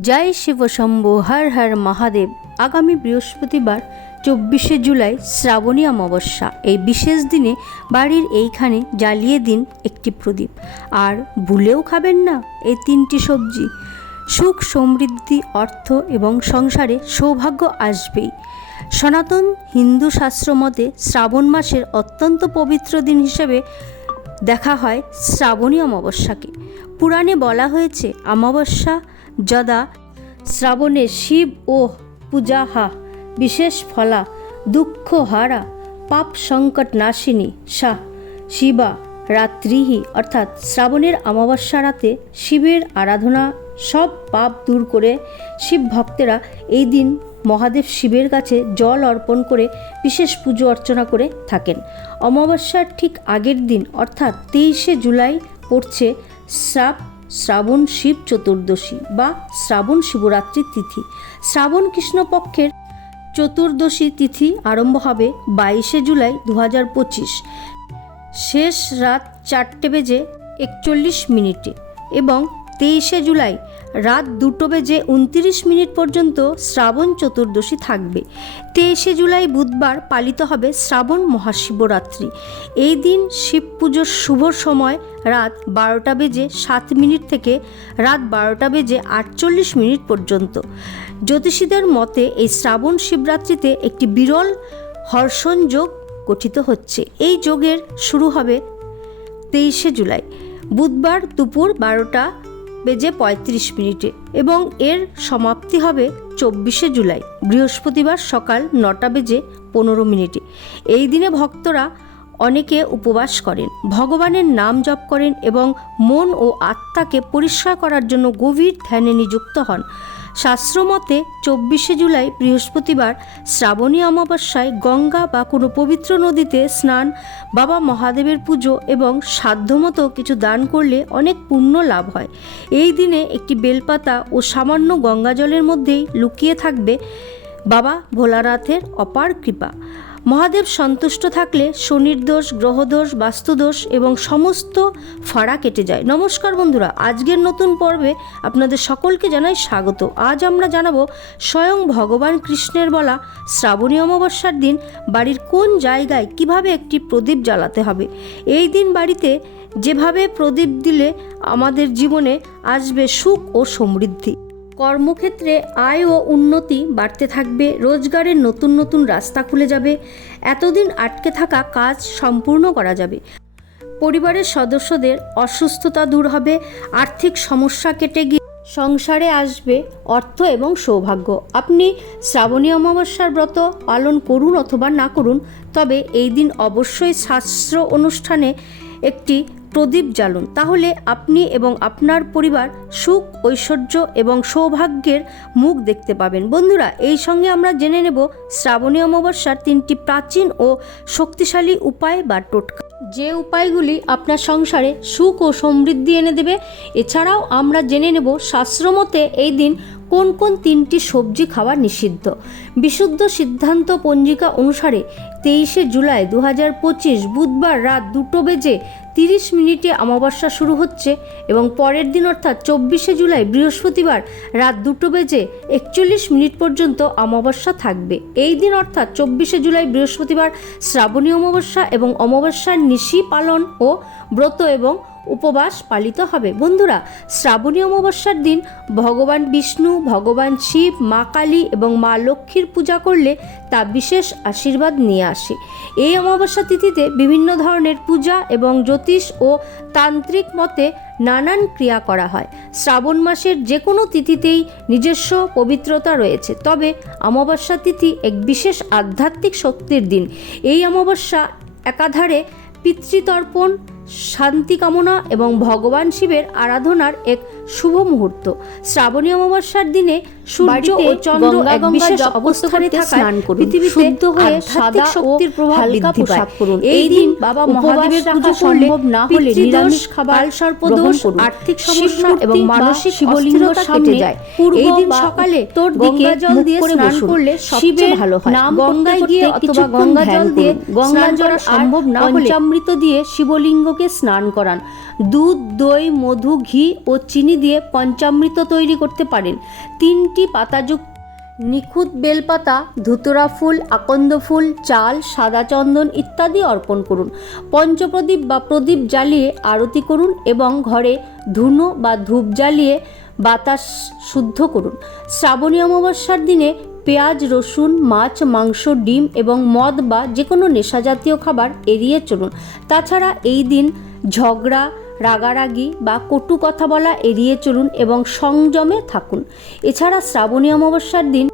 জয় শিব শম্ভু, হর হর মহাদেব। আগামী বৃহস্পতিবার, চব্বিশে জুলাই, শ্রাবণী অমাবস্যা। এই বিশেষ দিনে বাড়ির এইখানে জ্বালিয়ে দিন একটি প্রদীপ। আর ভুলেও খাবেন না এই তিনটি সবজি। সুখ সমৃদ্ধি, অর্থ এবং সংসারে সৌভাগ্য আসবেই। সনাতন হিন্দু শাস্ত্র মতে শ্রাবণ মাসের অত্যন্ত পবিত্র দিন হিসেবে দেখা হয় শ্রাবণী অমাবস্যাকে। পুরাণে বলা হয়েছে, অমাবস্যা যদা, শ্রাবণে শিব ও পূজাহা, বিশেষ ফলা দুঃখ হারা পাপ সংকট নাশিনী সা শিবা, রাত্রিহি, অর্থাৎ শ্রাবণের অমাবস্যা রাতে শিবের আরাধনা, সব পাপ দূর করে শিব ভক্তেরা এই দিন মহাদেব শিবের কাছে জল অর্পণ করে বিশেষ পুজো অর্চনা করে থাকেন। অমাবস্যার ঠিক আগের দিন, অর্থাৎ তেইশে জুলাই, পড়ছে শ্রাপ শ্রাবণ শিব চতুর্দশী বা শ্রাবণ শিবরাত্রির তিথি। শ্রাবণ কৃষ্ণপক্ষের চতুর্দশী তিথি আরম্ভ হবে বাইশে জুলাই দু হাজার পঁচিশ। শেষ রাত চারটে বেজে একচল্লিশ মিনিটে এবং তেইশে জুলাই রাত দুটো বেজে উনত্রিশ মিনিট পর্যন্ত শ্রাবণ চতুর্দশী থাকবে। তেইশে জুলাই বুধবার পালিত হবে শ্রাবণ মহাশিবরাত্রি। এই দিন শিব পুজোর শুভ সময় রাত বারোটা বেজে সাত মিনিট থেকে রাত বারোটা বেজে আটচল্লিশ মিনিট পর্যন্ত। জ্যোতিষীদের মতে এই শ্রাবণ শিবরাত্রিতে একটি বিরল হর্ষণ যোগ গঠিত হচ্ছে। এই যোগের শুরু হবে তেইশে জুলাই। বুধবার দুপুর বারোটা বেজে পঁয়ত্রিশ মিনিটে এবং এর সমাপ্তি হবে চব্বিশে জুলাই, বৃহস্পতিবার সকাল নটা বেজে পনেরো মিনিটে। এই দিনে ভক্তরা অনেকে উপবাস করেন, ভগবানের নাম জপ করেন এবং মন ও আত্মাকে পরিষ্কার করার জন্য গভীর ধ্যানে নিযুক্ত হন। শাস্ত্রমতে চব্বিশে জুলাই বৃহস্পতিবার শ্রাবণী অমাবস্যায় গঙ্গা বা কোনো পবিত্র নদীতে স্নান, বাবা মহাদেবের পুজো এবং সাধ্যমতো কিছু দান করলে অনেক পুণ্য লাভ হয়। এই দিনে একটি বেলপাতা ও সামান্য গঙ্গা জলের মধ্যেই লুকিয়ে থাকবে বাবা ভোলানাথের অপার কৃপা। মহাদেব সন্তুষ্ট থাকলে শনির দোষ, গ্রহদোষ, বাস্তুদোষ এবং সমস্ত ফাড়া কেটে যায়। নমস্কার বন্ধুরা, আজকের নতুন পর্বে আপনাদের সকলকে জানাই স্বাগত। আজ আমরা জানাব স্বয়ং ভগবান কৃষ্ণের বলা শ্রাবণী অমাবস্যার দিন বাড়ির কোন জায়গায় কীভাবে একটি প্রদীপ জ্বালাতে হবে। এই দিন বাড়িতে যেভাবে প্রদীপ দিলে আমাদের জীবনে আসবে সুখ ও সমৃদ্ধি। কর্মক্ষেত্রে আয় ও উন্নতি বাড়তে থাকবে, রোজগারের নতুন নতুন রাস্তা খুলে যাবে, এতদিন আটকে থাকা কাজ সম্পূর্ণ করা যাবে। পরিবারের সদস্যদের অসুস্থতা দূর হবে, আর্থিক সমস্যা কেটে গিয়ে সংসারে আসবে অর্থ এবং সৌভাগ্য। আপনি শ্রাবণী অমাবস্যার ব্রত পালন করুন অথবা না করুন, তবে এই দিন অবশ্যই শাস্ত্র অনুষ্ঠানে একটি প্রদীপ জ্বালুন। তাহলে আপনি এবং আপনার পরিবার সুখ, ঐশ্বর্য এবং সৌভাগ্যের মুখ দেখতে পাবেন। বন্ধুরা, এই সঙ্গে আমরা জেনে নেব শ্রাবণী অমাবস্যার তিনটি প্রাচীন ও শক্তিশালী উপায় বা টোটকা। যে উপায়গুলি আপনার সংসারে সুখ ও সমৃদ্ধি এনে দেবে, এছাড়াও আমরা জেনে নেব শাস্ত্রমতে এই দিন কোন কোন তিনটি সবজি খাওয়া নিষিদ্ধ? বিশুদ্ধ সিদ্ধান্ত পঞ্জিকা অনুসারে তেইশে জুলাই দু হাজার পঁচিশ বুধবার রাত দুটো বেজে তিরিশ মিনিটে অমাবস্যা শুরু হচ্ছে এবং পরের দিন অর্থাৎ চব্বিশে জুলাই বৃহস্পতিবার রাত দুটো বেজে একচল্লিশ মিনিট পর্যন্ত অমাবস্যা থাকবে। এই দিন অর্থাৎ চব্বিশে জুলাই বৃহস্পতিবার শ্রাবণী অমাবস্যা এবং অমাবস্যার নিশি পালন ও ব্রত এবং উপবাস পালিত হবে। বন্ধুরা, শ্রাবণী অমাবস্যার দিন ভগবান বিষ্ণু, ভগবান শিব, মা কালী এবং মা লক্ষ্মীর পূজা করলে তা বিশেষ আশীর্বাদ নিয়ে আসে। এই অমাবস্যা তিথিতে বিভিন্ন ধরনের পূজা এবং জ্যোতিষ ও তান্ত্রিক মতে নানান ক্রিয়া করা হয়। শ্রাবণ মাসের যে কোনো তিথিতেই নিজস্ব পবিত্রতা রয়েছে। তবে অমাবস্যা তিথি এক বিশেষ আধ্যাত্মিক শক্তির দিন। এই অমাবস্যা একাধারে পিতৃতর্পণ শান্তি কামনা এবং ভগবান শিবের আরাধনার এক শুভ মুহূর্ত। শ্রাবণী অমাবস্যার দিনে সূর্য ও চন্দ্র এক বিশেষ অবস্থানে থাকায় পৃথিবীতে শুদ্ধ হয়ে সাদা শক্তির প্রভাব বৃদ্ধি পায় এই দিন বাবা মহাদেবের পুজো করলে না হলে নিরামিষ খাবার সর্পদোষ আর্থিক সমস্যা এবং মানসিক শিবলিঙ্গ কেটে যায়। এই দিন সকালে তোর দিকে জল দিয়ে স্নান করলে সবচেয়ে ভালো হয়। নাম গঙ্গায় গিয়ে অথবা গঙ্গা জল দিয়ে গঙ্গা জল সম্ভব না হলে পঞ্চামৃত দিয়ে শিবলিঙ্গকে স্নান করান। দুধ দই মধু ঘি ও চিনি চিনি দিয়ে পঞ্চামৃত তৈরি করতে পারেন। তিনটি পাতাযুক্ত নিখুঁত বেলপাতা, ধুতরা ফুল, আকন্দ ফুল, চাল, সাদা চন্দন ইত্যাদি অর্পণ করুন। পঞ্চপ্রদীপ বা প্রদীপ জ্বালিয়ে আরতি করুন এবং ঘরে ধুনো বা ধূপ জ্বালিয়ে বাতাস শুদ্ধ করুন। শ্রাবণী অমাবস্যার দিনে পেঁয়াজ, রসুন, মাছ, মাংস, ডিম এবং মদ বা যে কোনো নেশাজাতীয় খাবার এড়িয়ে চলুন। তাছাড়া এই দিন ঝগড়া রাগারাগি বা কটু কথা বলা এড়িয়ে চলুন এবং সংযমে থাকুন। এছাড়া শ্রাবণী অমাবস্যার দিন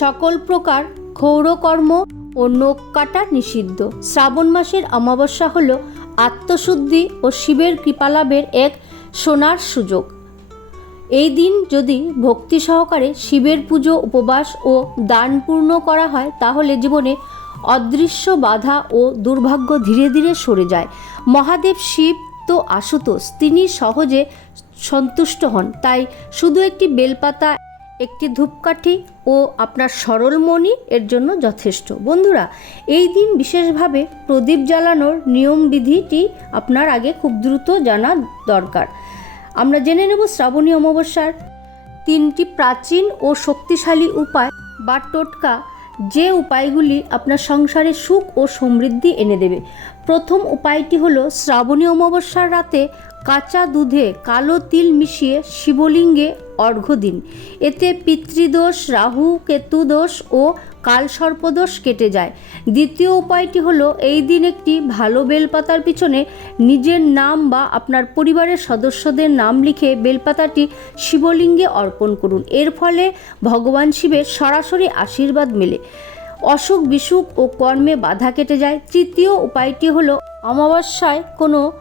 সকল প্রকার ক্ষৌরকর্ম ও নখ কাটা নিষিদ্ধ। শ্রাবণ মাসের অমাবস্যা হল আত্মশুদ্ধি ও শিবের কৃপালাভের এক সোনার সুযোগ। এই দিন যদি ভক্তি সহকারে শিবের পুজো, উপবাস ও দান পূর্ণ করা হয়, তাহলে জীবনে অদৃশ্য বাধা ও দুর্ভাগ্য ধীরে ধীরে সরে যায়। মহাদেব শিব তো আশুতোষ। তিনি সহজে সন্তুষ্ট হন। তাই শুধু একটি বেলপাতা, একটি ধূপকাঠি ও আপনার সরল মনই এর জন্য যথেষ্ট। বন্ধুরা, এই দিন বিশেষভাবে প্রদীপ জ্বালানোর নিয়মবিধিটি আপনার আগে খুব দ্রুত জানা দরকার। আমরা জেনে নেব শ্রাবণী অমাবস্যার তিনটি প্রাচীন ও শক্তিশালী উপায় বা টোটকা। যে উপায়গুলি আপনার সংসারে সুখ ও সমৃদ্ধি এনে দেবে। প্রথম উপায়টি হলো শ্রাবণী অমাবস্যার রাতে কাঁচা দুধে কালো তিল মিশিয়ে শিবলিঙ্গে অর্ঘ্য দিন এতে পিতৃদোষ, রাহু, কেতুদোষ ও কালসর্পদোষ কেটে যায়। দ্বিতীয় উপায়টি হলো এই দিন একটি ভালো বেলপাতার পিছনে নিজের নাম বা আপনার পরিবারের সদস্যদের নাম লিখে বেলপাতাটি শিবলিঙ্গে অর্পণ করুন। এর ফলে ভগবান শিবের সরাসরি আশীর্বাদ মেলে। অসুখ বিসুখ ও কর্মে বাধা কেটে যায়। তৃতীয় উপায়টি হলো, অমাবস্যায় কোনো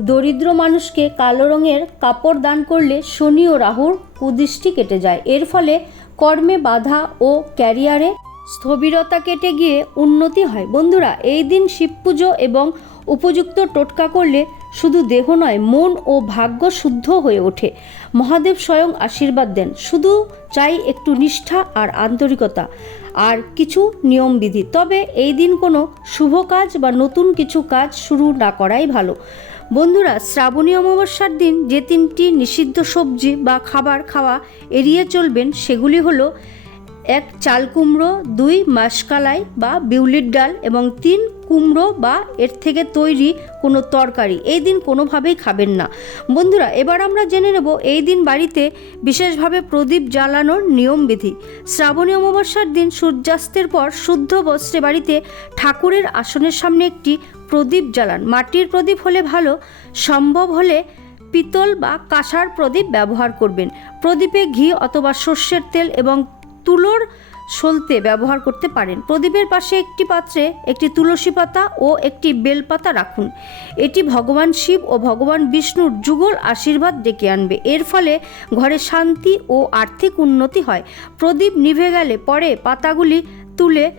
দরিদ্র মানুষকে কালো রঙের কাপড় দান করলে শনি ও রাহুর কুদৃষ্টি কেটে যায়। এর ফলে কর্মে বাধা ও ক্যারিয়ারে স্থবিরতা কেটে গিয়ে উন্নতি হয়। বন্ধুরা, এই দিন শিব পুজো এবং উপযুক্ত টোটকা করলে শুধু দেহ নয়, মন ও ভাগ্য শুদ্ধ হয়ে ওঠে। মহাদেব স্বয়ং আশীর্বাদ দেন। শুধু চাই একটু নিষ্ঠা আর আন্তরিকতা। আর কিছু নিয়মবিধি। তবে এই দিন কোনো শুভ কাজ বা নতুন কিছু কাজ শুরু না করাই ভালো। বন্ধুরা, শ্রাবণী অমাবস্যার দিন যে তিনটি নিষিদ্ধ সবজি বা খাবার খাওয়া এড়িয়ে চলবেন সেগুলি হলো এক চালকুমড়ো দুই মাসকালাই বা বিউলির ডাল এবং তিন কুমড়ো বা এর থেকে তৈরি কোনো তরকারি, এই দিন কোনোভাবেই খাবেন না। বন্ধুরা, এবার আমরা জেনে নেব এই দিন বাড়িতে বিশেষভাবে প্রদীপ জ্বালানোর নিয়মবিধি শ্রাবণী অমাবস্যার দিন সূর্যাস্তের পর শুদ্ধ বস্ত্রে বাড়িতে ঠাকুরের আসনের সামনে একটি প্রদীপ জ্বালান। মাটির প্রদীপ হলে ভালো, সম্ভব হলে পিতল বা কাঁসার প্রদীপ ব্যবহার করবেন। প্রদীপে ঘি অথবা সর্ষের তেল এবং তুলোর সলতে ব্যবহার করতে পারেন। প্রদীপের পাশে একটি পাত্রে একটি তুলসী পাতা ও একটি বেলপাতা রাখুন। এটি ভগবান শিব ও ভগবান বিষ্ণুর যুগল আশীর্বাদ ডেকে আনবে। এর ফলে ঘরে শান্তি ও আর্থিক উন্নতি হয়। প্রদীপ নিভে গেলে পরে পাতাগুলি তুলে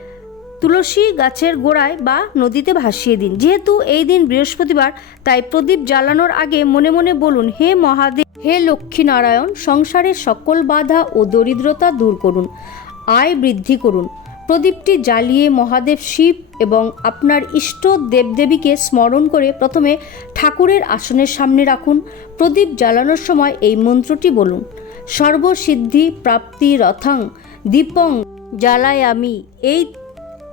তুলসী গাছের গোড়ায় বা নদীতে ভাসিয়ে দিন। যেহেতু এই দিন বৃহস্পতিবার, তাই প্রদীপ জ্বালানোর আগে মনে মনে বলুন, হে মহাদেব, হে লক্ষ্মীনারায়ণ, সংসারের সকল বাধা ও দরিদ্রতা দূর করুন। আয় বৃদ্ধি করুন। প্রদীপটি জ্বালিয়ে মহাদেব শিব এবং আপনার ইষ্ট দেবদেবীকে স্মরণ করে প্রথমে ঠাকুরের আসনের সামনে রাখুন। প্রদীপ জ্বালানোর সময় এই মন্ত্রটি বলুন, সর্বসিদ্ধি প্রাপ্তি রথং দীপং জ্বালায় আমি এই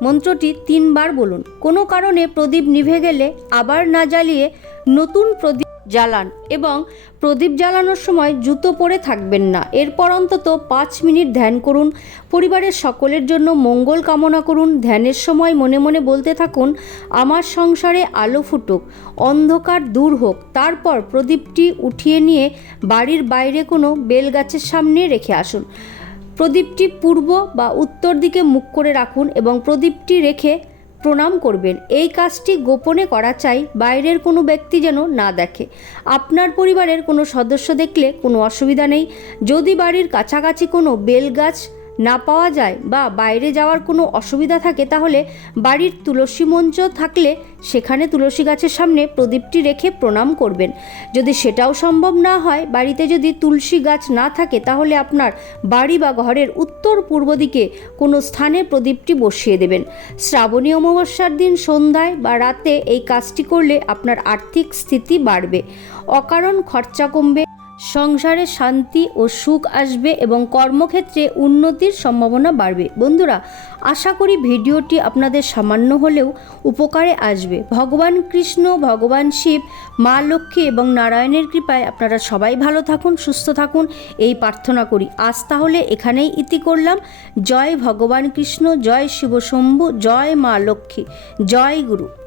মন্ত্রটি তিনবার বলুন। কোনো কারণে প্রদীপ নিভে গেলে আবার না জ্বালিয়ে নতুন প্রদীপ জ্বালান এবং প্রদীপ জ্বালানোর সময় জুতো পরে থাকবেন না। এরপর অন্তত পাঁচ মিনিট ধ্যান করুন। পরিবারের সকলের জন্য মঙ্গল কামনা করুন। ধ্যানের সময় মনে মনে বলতে থাকুন, আমার সংসারে আলো ফুটুক, অন্ধকার দূর হোক। তারপর প্রদীপটি উঠিয়ে নিয়ে বাড়ির বাইরে কোনো বেলগাছের সামনে রেখে আসুন। প্রদীপটি পূর্ব বা উত্তর দিকে মুখ করে রাখুন এবং প্রদীপটি রেখে প্রণাম করবেন। এই কাজটি গোপনে করা চাই, বাইরের কোনো ব্যক্তি যেন না দেখে। আপনার পরিবারের কোনো সদস্য দেখলে কোনো অসুবিধা নেই। যদি বাড়ির কাছাকাছি কোনো বেল গাছ না পাওয়া যায় বা বাইরে যাওয়ার কোনো অসুবিধা থাকে, তাহলে বাড়ির তুলসী মঞ্চ থাকলে সেখানে তুলসী গাছের সামনে প্রদীপটি রেখে প্রণাম করবেন। যদি সেটাও সম্ভব না হয়, বাড়িতে যদি তুলসী গাছ না থাকে, তাহলে আপনার বাড়ি বা ঘরের উত্তর পূর্ব দিকে কোনো স্থানে প্রদীপটি বসিয়ে দেবেন। শ্রাবণী অমাবস্যার দিন সন্ধ্যায় বা রাতে এই কাজটি করলে আপনার আর্থিক স্থিতি বাড়বে। অকারণ খরচা কমবে। সংসারে শান্তি ও সুখ আসবে এবং কর্মক্ষেত্রে উন্নতির সম্ভাবনা বাড়বে। বন্ধুরা, আশা করি ভিডিওটি আপনাদের সামান্য হলেও উপকারে আসবে। ভগবান কৃষ্ণ, ভগবান শিব, মা লক্ষ্মী এবং নারায়ণের কৃপায় আপনারা সবাই ভালো থাকুন, সুস্থ থাকুন, এই প্রার্থনা করি। আজ তাহলে এখানেই ইতি করলাম। জয় ভগবান কৃষ্ণ, জয় শিব শম্ভু, জয় মা লক্ষ্মী, জয় গুরু।